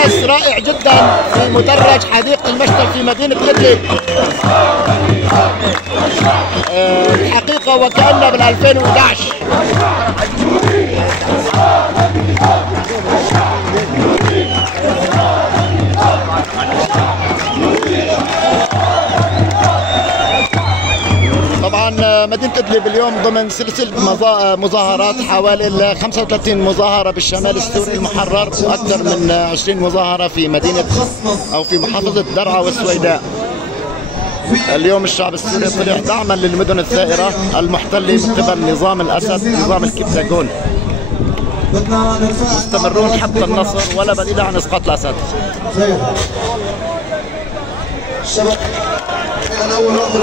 حماس رائع جدا في مدرج حديقة المشتل في مدينة إدلب. الحقيقة وكأننا بال 2011. طبعا مدينة إدلب اليوم ضمن سلسلة مظاهرات، حوالي 35 مظاهرة بالشمال السوري المحرر، وأكثر من 20 مظاهرة في مدينة أو في محافظة درعا والسويداء. اليوم الشعب السوري طلع دعما للمدن الثائرة المحتلة من قبل نظام الأسد، نظام الكبتاغون. مستمرون حتى النصر ولا بديل عن إسقاط الأسد. الشباب أنا أول واحد